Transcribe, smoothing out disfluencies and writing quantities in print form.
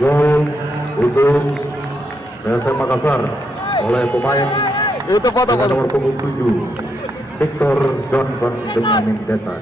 Gol untuk PSM Makassar oleh pemain Itu foto-foto. nomor punggung 7 Victor Johnson Benyamin Deta.